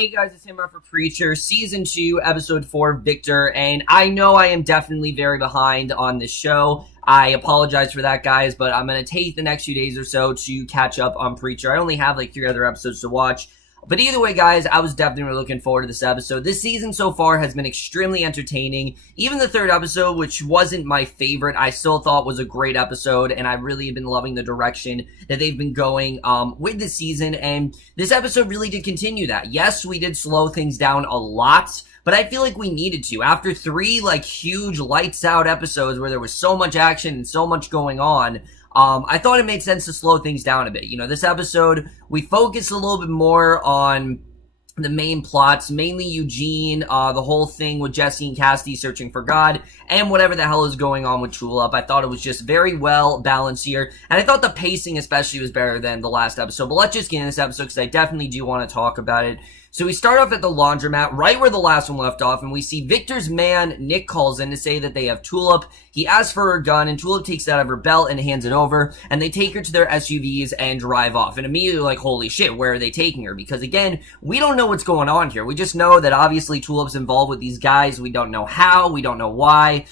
Hey guys, it's Emery for Preacher, Season 2, Episode 4, Viktor, and I know I am definitely very behind on this show. I apologize for that, guys, but I'm going to take the next few days or so to catch up on Preacher. I only have like 3 other episodes to watch. But either way, guys, I was definitely looking forward to this episode. This season so far has been extremely entertaining. Even the 3rd episode, which wasn't my favorite, I still thought was a great episode, and I really have been loving the direction that they've been going with this season, and this episode really did continue that. Yes, we did slow things down a lot, but I feel like we needed to. After 3, like, huge lights-out episodes where there was so much action and so much going on, I thought it made sense to slow things down a bit. You know, this episode, we focused a little bit more on the main plots, mainly Eugene, the whole thing with Jesse and Cassidy searching for God, and whatever the hell is going on with Tulip. I thought it was just very well balanced here, and I thought the pacing especially was better than the last episode. But let's just get into this episode, because I definitely do want to talk about it. So we start off at the laundromat, right where the last one left off, and we see Viktor's man, Nick, calls in to say that they have Tulip. He asks for her gun, and Tulip takes it out of her belt and hands it over, and they take her to their SUVs and drive off. And immediately, like, holy shit, where are they taking her? Because, again, we don't know what's going on here. We just know that, obviously, Tulip's involved with these guys. We don't know how. We don't know why.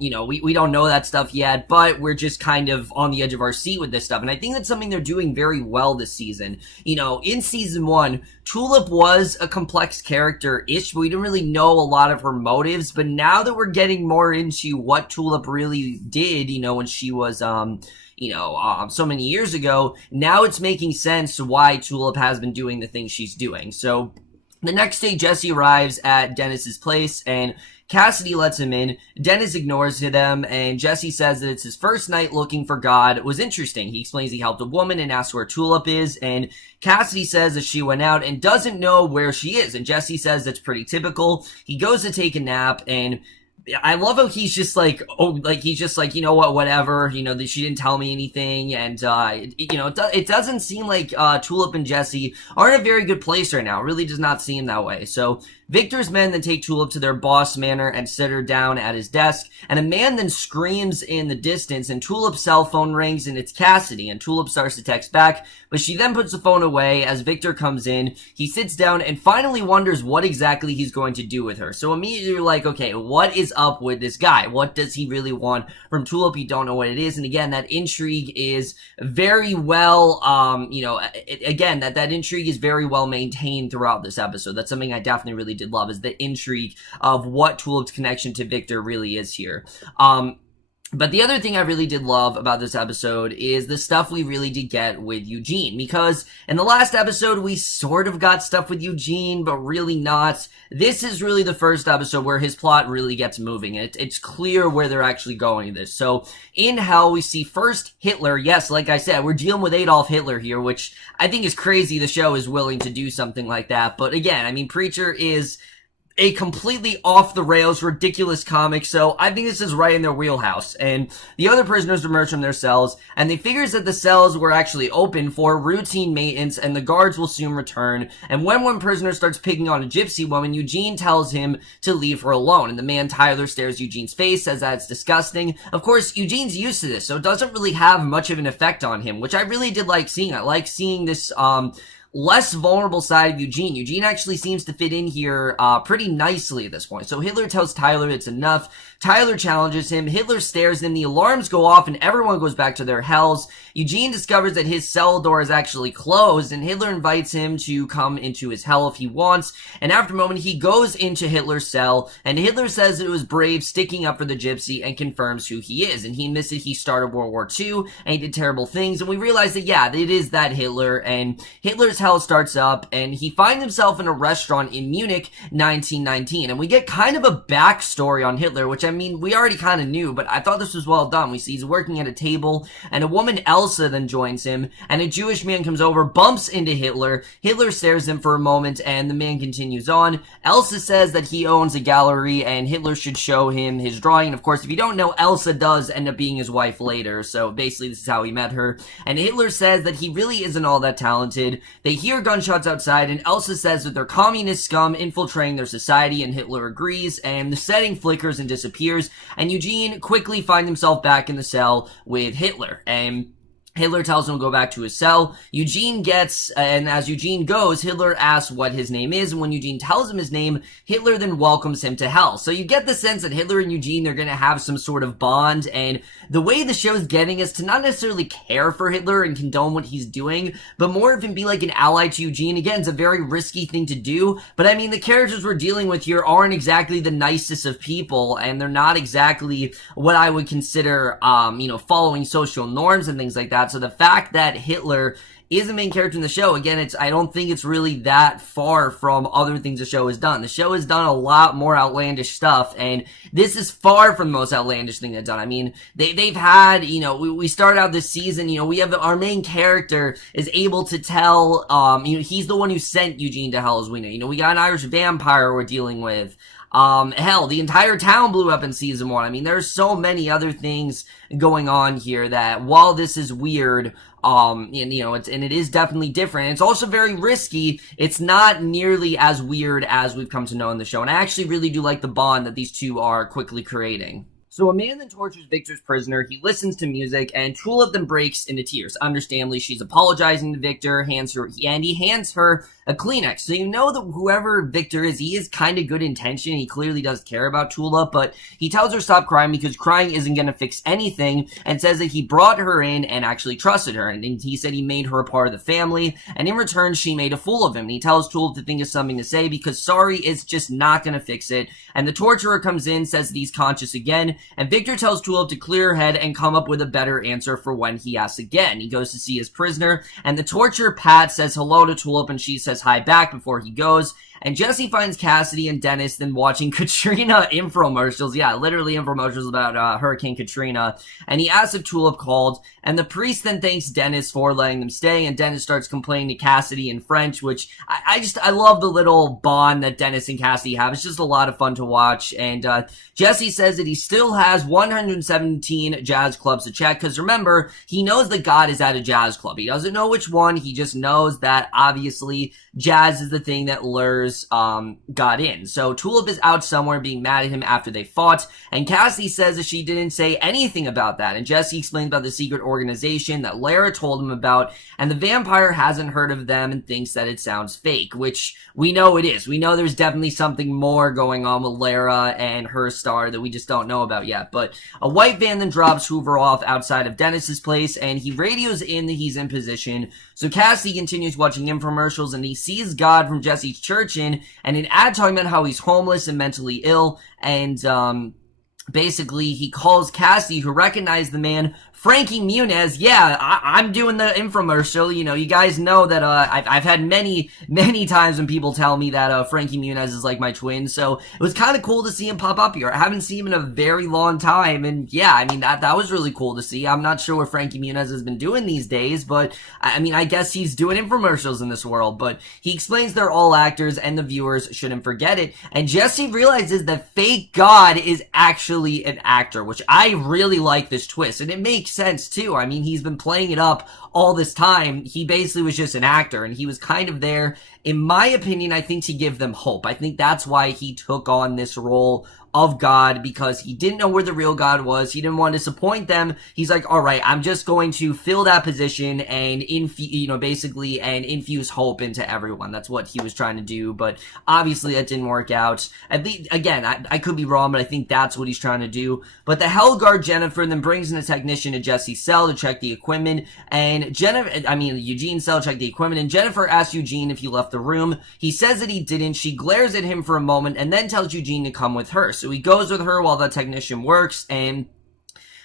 You know, we don't know that stuff yet, but we're just kind of on the edge of our seat with this stuff. And I think that's something they're doing very well this season. You know, in Season 1, Tulip was a complex character-ish, but we didn't really know a lot of her motives. But now that we're getting more into what Tulip really did, you know, when she was, so many years ago, now it's making sense why Tulip has been doing the things she's doing. So the next day, Jesse arrives at Dennis's place, and Cassidy lets him in. Dennis ignores them, and Jesse says that it's his first night looking for God. It was interesting. He explains he helped a woman and asks where Tulip is, and Cassidy says that she went out and doesn't know where she is, and Jesse says that's pretty typical. He goes to take a nap, and I love how he's just like, you know what, whatever, you know, that she didn't tell me anything, and, it doesn't seem like, Tulip and Jesse are in a very good place right now. It really does not seem that way. So Viktor's men then take Tulip to their boss manor and sit her down at his desk, and a man then screams in the distance, and Tulip's cell phone rings, and it's Cassidy, and Tulip starts to text back, but she then puts the phone away as Viktor comes in. He sits down and finally wonders what exactly he's going to do with her. So immediately you're like, okay, what is up with this guy? What does he really want from Tulip? You don't know what it is, and again, that intrigue is very well, that intrigue is very well maintained throughout this episode. That's something I definitely really did love, is the intrigue of what Tulip's connection to Viktor really is here. But the other thing I really did love about this episode is the stuff we really did get with Eugene, because in the last episode we sort of got stuff with Eugene, but really not. This is really the first episode where his plot really gets moving. It's clear where they're actually going with this. So in Hell, we see first Hitler. Yes, like I said, we're dealing with Adolf Hitler here, which I think is crazy the show is willing to do something like that. But again, I mean, Preacher is a completely off-the-rails, ridiculous comic, so I think this is right in their wheelhouse. And the other prisoners emerge from their cells, and they figures that the cells were actually open for routine maintenance, and the guards will soon return. And when one prisoner starts picking on a gypsy woman, Eugene tells him to leave her alone, and the man Tyler stares Eugene's face, says that's disgusting. Of course, Eugene's used to this, so it doesn't really have much of an effect on him, which I really did like seeing. I like seeing this, less vulnerable side of Eugene. Eugene actually seems to fit in here pretty nicely at this point. So Hitler tells Tyler it's enough. Tyler challenges him. Hitler stares him. The alarms go off and everyone goes back to their hells. Eugene discovers that his cell door is actually closed, and Hitler invites him to come into his hell if he wants. And after a moment, he goes into Hitler's cell, and Hitler says it was brave sticking up for the gypsy and confirms who he is. And he admits that he started World War II and he did terrible things. And we realize that, yeah, it is that Hitler, and Hitler's hell starts up, and he finds himself in a restaurant in Munich, 1919. And we get kind of a backstory on Hitler, which, I mean, we already kind of knew, but I thought this was well done. We see he's working at a table, and a woman, Elsa, then joins him, and a Jewish man comes over, bumps into Hitler. Hitler stares him for a moment, and the man continues on. Elsa says that he owns a gallery, and Hitler should show him his drawing. And of course, if you don't know, Elsa does end up being his wife later, so basically this is how he met her. And Hitler says that he really isn't all that talented. They hear gunshots outside, and Elsa says that they're communist scum infiltrating their society, and Hitler agrees, and the setting flickers and disappears, and Eugene quickly finds himself back in the cell with Hitler. And Hitler tells him to go back to his cell. Eugene gets, and as Eugene goes, Hitler asks what his name is, and when Eugene tells him his name, Hitler then welcomes him to hell. So you get the sense that Hitler and Eugene are going to have some sort of bond, and the way the show's getting us to not necessarily care for Hitler and condone what he's doing, but more of him be like an ally to Eugene. Again, it's a very risky thing to do, but I mean, the characters we're dealing with here aren't exactly the nicest of people, and they're not exactly what I would consider, following social norms and things like that. So the fact that Hitler is the main character in the show, again, I don't think it's really that far from other things the show has done. The show has done a lot more outlandish stuff, and this is far from the most outlandish thing they've done. I mean, they've had, we start out this season, we have our main character is able to tell, he's the one who sent Eugene to hell, as we know. We got an Irish vampire we're dealing with. Hell, the entire town blew up in season 1. I mean, there's so many other things going on here that while this is weird, it is definitely different. It's also very risky. It's not nearly as weird as we've come to know in the show. And I actually really do like the bond that these two are quickly creating. So a man then tortures Victor's prisoner. He listens to music, and Tulip then breaks into tears. Understandably, she's apologizing to Victor, he hands her a Kleenex. So you know that whoever Victor is, he is kind of good intention. He clearly does care about Tulip, but he tells her stop crying because crying isn't going to fix anything, and says that he brought her in and actually trusted her. And he said he made her a part of the family, and in return, she made a fool of him. And he tells Tulip to think of something to say because sorry is just not going to fix it. And the torturer comes in, says that he's conscious again, and Victor tells Tulip to clear her head and come up with a better answer for when he asks again. He goes to see his prisoner, and the torturer, Pat, says hello to Tulip, and she says hi back before he goes. And Jesse finds Cassidy and Dennis then watching Katrina infomercials. Yeah, literally infomercials about Hurricane Katrina. And he asks if Tulip called. And the priest then thanks Dennis for letting them stay. And Dennis starts complaining to Cassidy in French, which I love the little bond that Dennis and Cassidy have. It's just a lot of fun to watch. And Jesse says that he still has 117 jazz clubs to check. Because remember, he knows that God is at a jazz club. He doesn't know which one. He just knows that obviously jazz is the thing that lures got in. So Tulip is out somewhere being mad at him after they fought, and Cassie says that she didn't say anything about that, and Jesse explains about the secret organization that Lara told him about, and the vampire hasn't heard of them and thinks that it sounds fake, which we know it is. We know there's definitely something more going on with Lara and her star that we just don't know about yet. But a white van then drops Hoover off outside of Dennis's place, and he radios in that he's in position. So Cassie continues watching infomercials, and he sees God from Jesse's church and an ad talking about how he's homeless and mentally ill, and basically he calls Cassie, who recognized the man, Frankie Muniz. Yeah, I'm doing the infomercial. You guys know that I've had many times when people tell me that Frankie Muniz is like my twin, so it was kind of cool to see him pop up here. I haven't seen him in a very long time, and yeah, I mean, that was really cool to see. I'm not sure what Frankie Muniz has been doing these days, but I mean, I guess he's doing infomercials in this world, but he explains they're all actors and the viewers shouldn't forget it, and Jesse realizes that fake God is actually an actor, which I really like this twist, and it makes sense too. I mean, he's been playing it up all this time. He basically was just an actor, and he was kind of there, in my opinion, I think, to give them hope. I think that's why he took on this role of God, because he didn't know where the real God was. He didn't want to disappoint them. He's like, all right, I'm just going to fill that position and basically infuse hope into everyone. That's what he was trying to do, but obviously that didn't work out. At least, again, I could be wrong, but I think that's what he's trying to do. But the Hell Guard Jennifer then brings in a technician to Jesse's cell to check the equipment, and Eugene's cell to check the equipment, and Jennifer asks Eugene if he left the room. He says that he didn't. She glares at him for a moment and then tells Eugene to come with her. So he goes with her while the technician works, and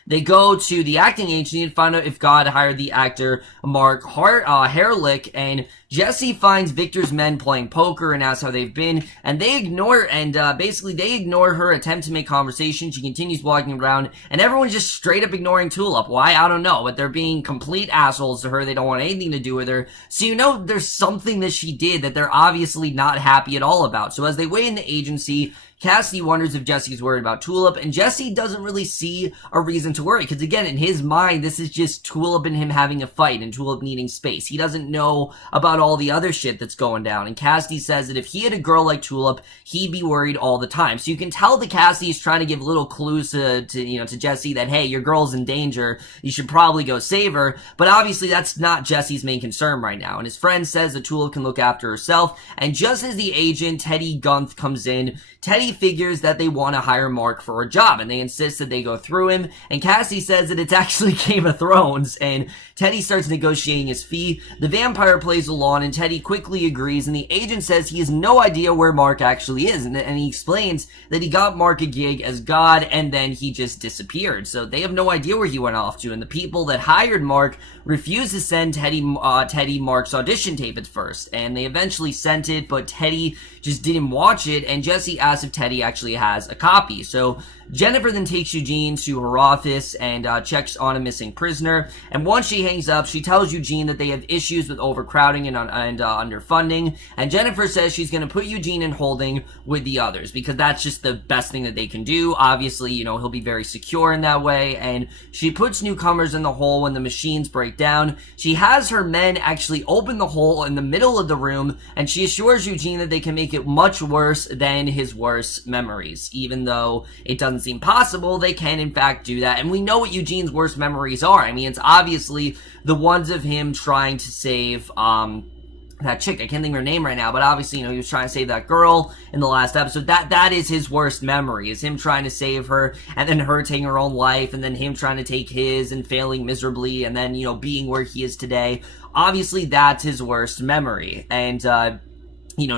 they go to the acting agency and find out if God hired the actor Mark Herlick, and Jesse finds Victor's men playing poker and asks how they've been, and they ignore her attempt to make conversation. She continues walking around, and everyone's just straight up ignoring Tulip. Why? I don't know, but they're being complete assholes to her. They don't want anything to do with her. So there's something that she did that they're obviously not happy at all about. So as they wait in the agency, Cassidy wonders if Jesse's worried about Tulip, and Jesse doesn't really see a reason to worry, because again, in his mind, this is just Tulip and him having a fight, and Tulip needing space. He doesn't know about all the other shit that's going down, and Cassidy says that if he had a girl like Tulip, he'd be worried all the time. So you can tell that Cassidy's trying to give little clues to Jesse that, hey, your girl's in danger, you should probably go save her, but obviously that's not Jesse's main concern right now, and his friend says that Tulip can look after herself, and just as the agent, Teddy Gunth, comes in, Teddy figures that they want to hire Mark for a job, and they insist that they go through him, and Cassidy says that it's actually Game of Thrones, and Teddy starts negotiating his fee. The vampire plays along, and Teddy quickly agrees, and the agent says he has no idea where Mark actually is, and he explains that he got Mark a gig as God, and then he just disappeared, so they have no idea where he went off to, and the people that hired Mark refused to send Teddy Mark's audition tape at first, and they eventually sent it, but Teddy just didn't watch it, and Jesse asks if Teddy actually has a copy. So Jennifer then takes Eugene to her office and checks on a missing prisoner, and once she hangs up, she tells Eugene that they have issues with overcrowding and underfunding, and Jennifer says she's going to put Eugene in holding with the others, because that's just the best thing that they can do. Obviously, he'll be very secure in that way, and she puts newcomers in the hole when the machines break down. She has her men actually open the hole in the middle of the room, and she assures Eugene that they can make it much worse than his worst memories. Even though it doesn't seem possible, they can in fact do that, and we know what Eugene's worst memories are. I mean, it's obviously the ones of him trying to save that chick, I can't think of her name right now, but obviously, he was trying to save that girl in the last episode. That is his worst memory, is him trying to save her, and then her taking her own life, and then him trying to take his and failing miserably, and then, being where he is today. Obviously, that's his worst memory, and,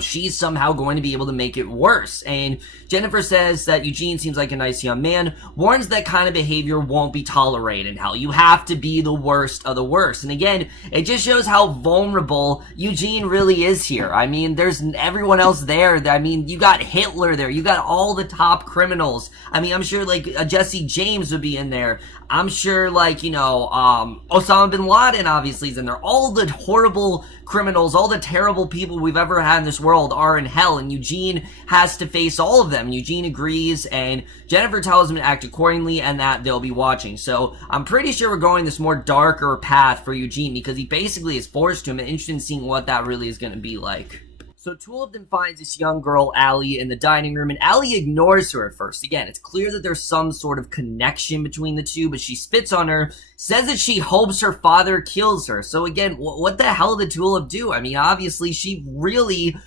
she's somehow going to be able to make it worse. And Jennifer says that Eugene seems like a nice young man, warns that kind of behavior won't be tolerated in hell. You have to be the worst of the worst. And again, it just shows how vulnerable Eugene really is here. I mean, there's everyone else there. I mean, you got Hitler there. You got all the top criminals. I mean, I'm sure, Jesse James would be in there. I'm sure, Osama bin Laden obviously is in there. All the horrible criminals, all the terrible people we've ever had in this world are in hell, and Eugene has to face all of them. Eugene agrees, and Jennifer tells him to act accordingly, and that they'll be watching. So I'm pretty sure we're going this more darker path for Eugene, because he basically is forced to him, and interested in seeing what that really is going to be like. So Tulip then finds this young girl, Allie, in the dining room, and Allie ignores her at first. Again, it's clear that there's some sort of connection between the two, but she spits on her, says that she hopes her father kills her. So again, what the hell did Tulip do? I mean, obviously, she really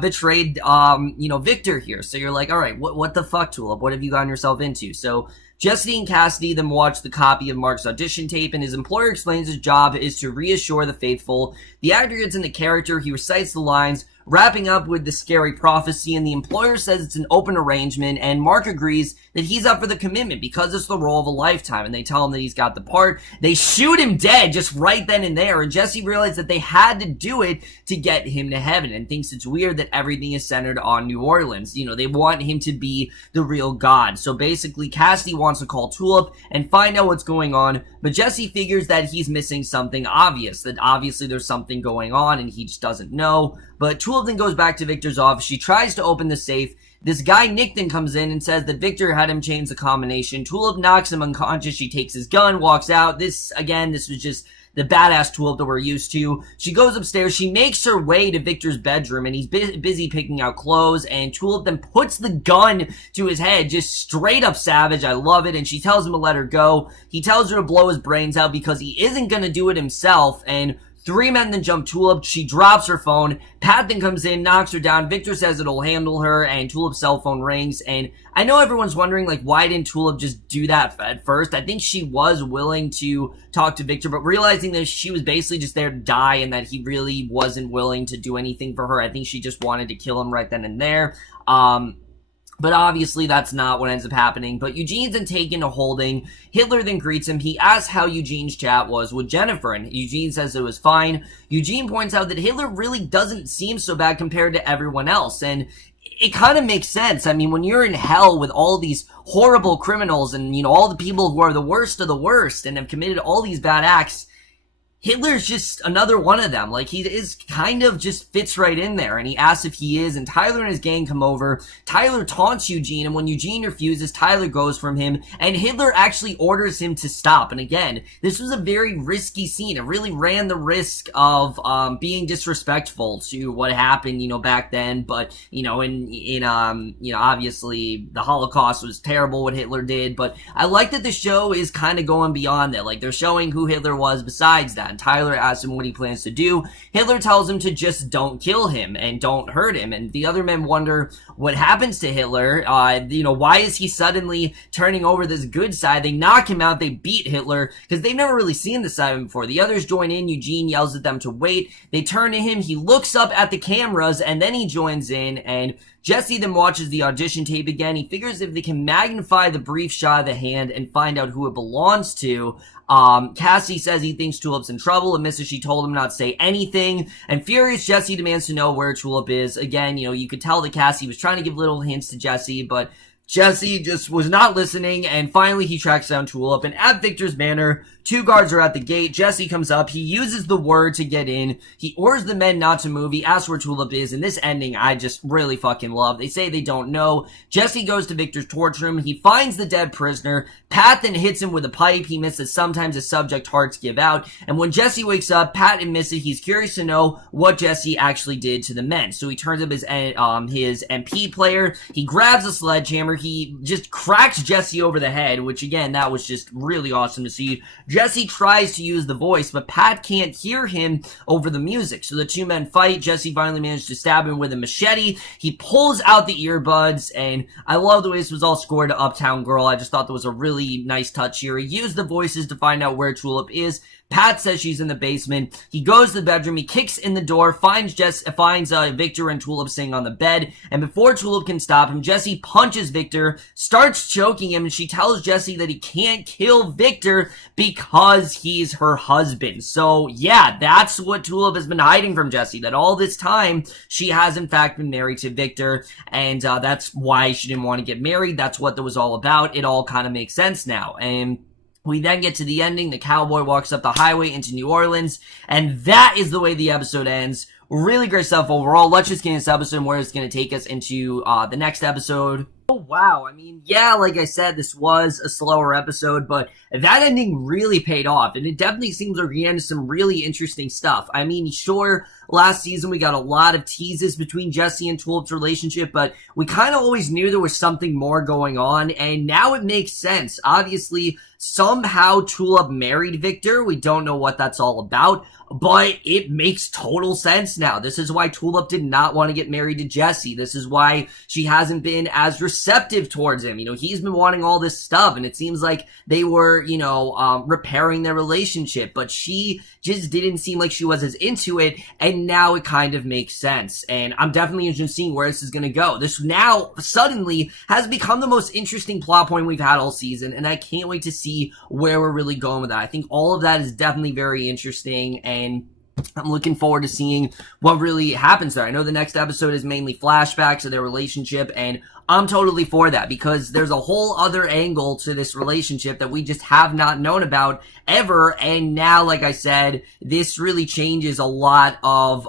betrayed, Viktor here. So you're like, all right, what the fuck, Tulip? What have you gotten yourself into? So Jesse and Cassidy then watch the copy of Mark's audition tape, and his employer explains his job is to reassure the faithful. The actor gets into character, he recites the lines, wrapping up with the scary prophecy, and the employer says it's an open arrangement, and Mark agrees that he's up for the commitment because it's the role of a lifetime, and they tell him that he's got the part. They shoot him dead just right then and there, and Jesse realizes that they had to do it to get him to heaven, and thinks it's weird that everything is centered on New Orleans. They want him to be the real God. So basically, Cassidy wants to call Tulip and find out what's going on, but Jesse figures that he's missing something obvious, that obviously there's something going on and he just doesn't know. But Tulip then goes back to Viktor's office. She tries to open the safe. This guy, Nick, then comes in and says that Viktor had him change the combination. Tulip knocks him unconscious. She takes his gun, walks out. This was just the badass Tulip that we're used to. She goes upstairs. She makes her way to Viktor's bedroom, and he's busy picking out clothes, and Tulip then puts the gun to his head, just straight up savage. I love it, and she tells him to let her go. He tells her to blow his brains out because he isn't going to do it himself, and three men then jump Tulip. She drops her phone. Pat then comes in, knocks her down. Viktor says it'll handle her, and Tulip's cell phone rings. And I know everyone's wondering, why didn't Tulip just do that at first? I think she was willing to talk to Viktor, but realizing that she was basically just there to die and that he really wasn't willing to do anything for her, I think she just wanted to kill him right then and there. But obviously that's not what ends up happening. But Eugene's then taken to holding. Hitler then greets him. He asks how Eugene's chat was with Jennifer, and Eugene says it was fine. Eugene points out that Hitler really doesn't seem so bad compared to everyone else, and it kind of makes sense. I mean, when you're in hell with all these horrible criminals and, all the people who are the worst of the worst and have committed all these bad acts, Hitler's just another one of them. Like, he is kind of just fits right in there, and he asks if he is, and Tyler and his gang come over. Tyler taunts Eugene, and when Eugene refuses, Tyler goes from him, and Hitler actually orders him to stop. And again, this was a very risky scene. It really ran the risk of being disrespectful to what happened, back then. But, obviously the Holocaust was terrible what Hitler did, but I like that the show is kind of going beyond that. Like, they're showing who Hitler was besides that. And Tyler asks him what he plans to do. Hitler tells him to just don't kill him and don't hurt him. And the other men wonder what happens to Hitler. Why is he suddenly turning over this good side? They knock him out. They beat Hitler because they've never really seen this side of him before. The others join in. Eugene yells at them to wait. They turn to him. He looks up at the cameras and then he joins in, and Jesse then watches the audition tape again. He figures if they can magnify the brief shot of the hand and find out who it belongs to. Cassie says he thinks Tulip's in trouble, admits that she told him not to say anything, and furious, Jesse demands to know where Tulip is. Again, you could tell that Cassie was trying to give little hints to Jesse, but Jesse just was not listening, and finally he tracks down Tulip, and at Viktor's manor, 2 guards are at the gate. Jesse comes up. He uses the word to get in. He orders the men not to move. He asks where Tulip is, and this ending I just really fucking love. They say they don't know. Jesse goes to Viktor's torch room. He finds the dead prisoner. Pat then hits him with a pipe. He admits that sometimes his subject hearts give out, and when Jesse wakes up, Pat admits that he's curious to know what Jesse actually did to the men. So he turns up his MP player. He grabs a sledgehammer. He just cracks Jesse over the head, which again, that was just really awesome to see. Jesse tries to use the voice, but Pat can't hear him over the music. So the 2 men fight. Jesse finally manages to stab him with a machete. He pulls out the earbuds, and I love the way this was all scored to Uptown Girl. I just thought that was a really nice touch here. He used the voices to find out where Tulip is. Pat says she's in the basement. He goes to the bedroom. He kicks in the door, finds Viktor and Tulip sitting on the bed, and before Tulip can stop him, Jesse punches Viktor, starts choking him, and she tells Jesse that he can't kill Viktor because he's her husband. So yeah, that's what Tulip has been hiding from Jesse, that all this time she has in fact been married to Viktor, and that's why she didn't want to get married. That's what that was all about. It all kind of makes sense now. And we then get to the ending. The cowboy walks up the highway into New Orleans, and that is the way the episode ends. Really great stuff overall. Let's just get into this episode and where it's going to take us into the next episode. Oh, wow. I mean, yeah, like I said, this was a slower episode, but that ending really paid off, and it definitely seems like we're getting some really interesting stuff. I mean, sure, last season we got a lot of teases between Jesse and Tulip's relationship, but we kind of always knew there was something more going on, and now it makes sense. Obviously, somehow Tulip married Viktor. We don't know what that's all about, but it makes total sense now. This is why Tulip did not want to get married to Jesse. This is why she hasn't been as receptive towards him. He's been wanting all this stuff, and it seems like they were, repairing their relationship, but she just didn't seem like she was as into it, and now it kind of makes sense. And I'm definitely interested in seeing where this is going to go. This now suddenly has become the most interesting plot point we've had all season, and I can't wait to see where we're really going with that. I think all of that is definitely very interesting, and I'm looking forward to seeing what really happens there. I know the next episode is mainly flashbacks of their relationship, and I'm totally for that because there's a whole other angle to this relationship that we just have not known about ever. And now, like I said, this really changes a lot of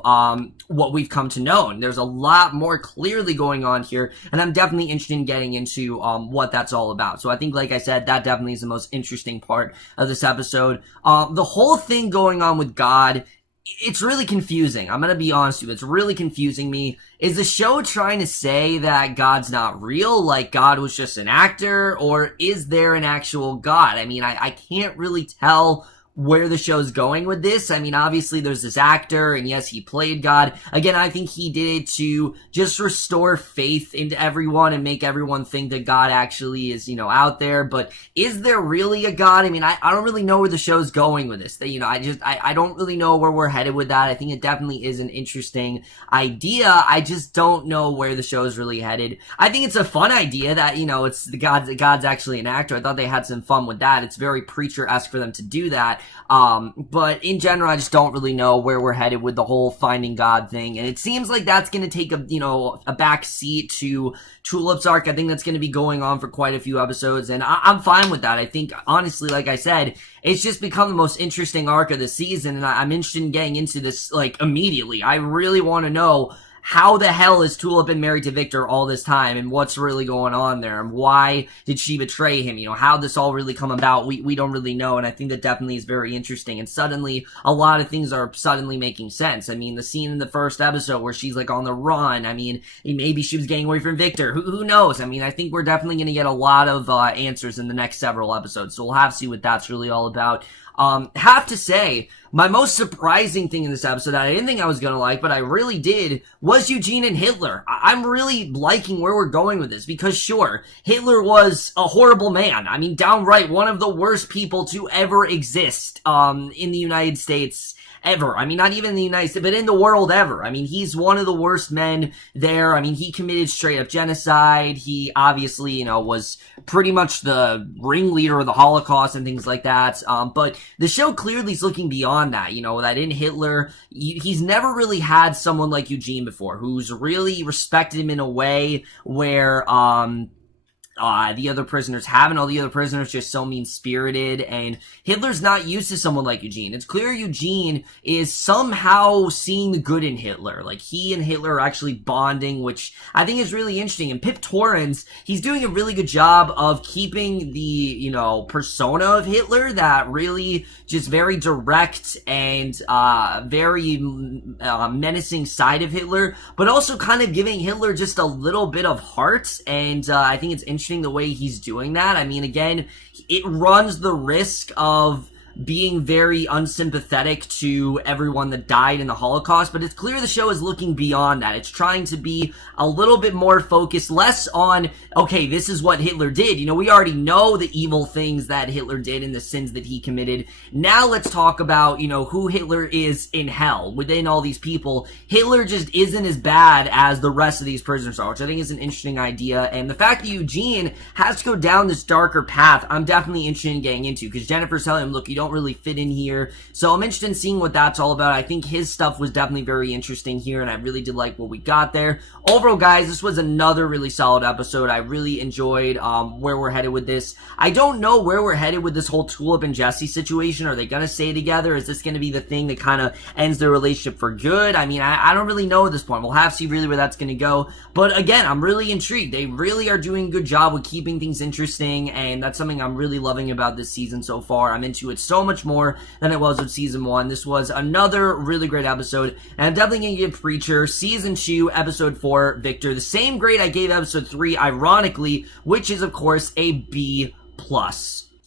what we've come to know. And there's a lot more clearly going on here, and I'm definitely interested in getting into what that's all about. So I think, like I said, that definitely is the most interesting part of this episode. The whole thing going on with God, it's really confusing. I'm going to be honest with you. It's really confusing me. Is the show trying to say that God's not real? Like God was just an actor? Or is there an actual God? I mean, I can't really tell where the show's going with this. I mean, obviously there's this actor, and yes, he played God. Again, I think he did it to just restore faith into everyone and make everyone think that God actually is, out there. But is there really a God? I mean, I don't really know where the show's going with this. I don't really know where we're headed with that. I think it definitely is an interesting idea. I just don't know where the show's really headed. I think it's a fun idea that, it's God's actually an actor. I thought they had some fun with that. It's very Preacher-esque for them to do that. But in general, I just don't really know where we're headed with the whole finding God thing. And it seems like that's going to take a back seat to Tulip's arc. I think that's going to be going on for quite a few episodes, and I'm fine with that. I think, honestly, like I said, it's just become the most interesting arc of the season, and I'm interested in getting into this, like, immediately. I really want to know how the hell is Tulip been married to Viktor all this time, and what's really going on there, and why did she betray him? How this all really come about, we don't really know, and I think that definitely is very interesting, and suddenly, a lot of things are suddenly making sense. I mean, the scene in the first episode where she's, like, on the run, I mean, maybe she was getting away from Viktor, who knows? I mean, I think we're definitely gonna get a lot of, answers in the next several episodes, so we'll have to see what that's really all about. Have to say, my most surprising thing in this episode that I didn't think I was gonna like, but I really did, was Eugene and Hitler. I'm really liking where we're going with this, because sure, Hitler was a horrible man. I mean, downright one of the worst people to ever exist, in the United States ever. I mean, not even in the United States, but in the world ever. I mean, he's one of the worst men there. I mean, he committed straight up genocide. He obviously, was pretty much the ringleader of the Holocaust and things like that. But the show clearly is looking beyond that, that in Hitler, he's never really had someone like Eugene before, who's really respected him in a way where, the other prisoners haven't. All the other prisoners just so mean-spirited, and Hitler's not used to someone like Eugene. It's clear Eugene is somehow seeing the good in Hitler. Like, he and Hitler are actually bonding, which I think is really interesting. And Pip Torrens, he's doing a really good job of keeping the, persona of Hitler, that really just very direct and very menacing side of Hitler, but also kind of giving Hitler just a little bit of heart, and I think it's interesting the way he's doing that. I mean, again, it runs the risk of being very unsympathetic to everyone that died in the Holocaust, but it's clear the show is looking beyond that. It's trying to be a little bit more focused, less on, okay, this is what Hitler did. We already know the evil things that Hitler did and the sins that he committed. Now let's talk about, who Hitler is in hell. Within all these people, Hitler just isn't as bad as the rest of these prisoners are, which I think is an interesting idea. And the fact that Eugene has to go down this darker path, I'm definitely interested in getting into, because Jennifer's telling him, look, you don't really fit in here. So I'm interested in seeing what that's all about. I think his stuff was definitely very interesting here, and I really did like what we got there. Overall, guys, this was another really solid episode. I really enjoyed where we're headed with this. I don't know where we're headed with this whole Tulip and Jesse situation. Are they gonna stay together? Is this gonna be the thing that kind of ends their relationship for good? I mean, I don't really know at this point. We'll have to see really where that's gonna go. But again, I'm really intrigued. They really are doing a good job with keeping things interesting, and that's something I'm really loving about this season so far. I'm into it so much more than it was with season 1. This was another really great episode, and I'm definitely gonna give Preacher season 2 episode 4 Viktor the same grade I gave episode 3, ironically, which is of course a B+.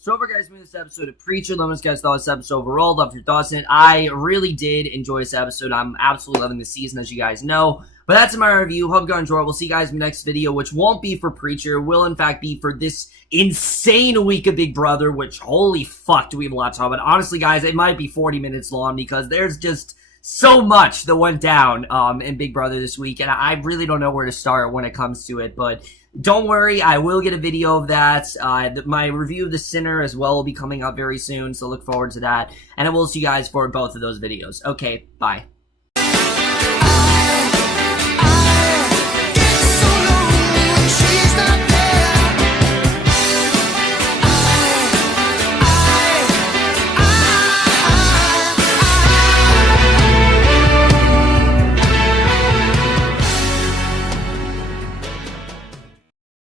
So over, guys, for this episode of Preacher. Let me know what you guys thought of this episode overall. Love your thoughts on it. I really did enjoy this episode. I'm absolutely loving this season, as you guys know. But that's my review. Hope you enjoy it. We'll see you guys in the next video, which won't be for Preacher. It will, in fact, be for this insane week of Big Brother, which, holy fuck, do we have a lot to talk about. Honestly, guys, it might be 40 minutes long, because there's just so much that went down in Big Brother this week, and I really don't know where to start when it comes to it. But don't worry, I will get a video of that. My review of The Sinner as well will be coming up very soon, so look forward to that. And I will see you guys for both of those videos. Okay, bye.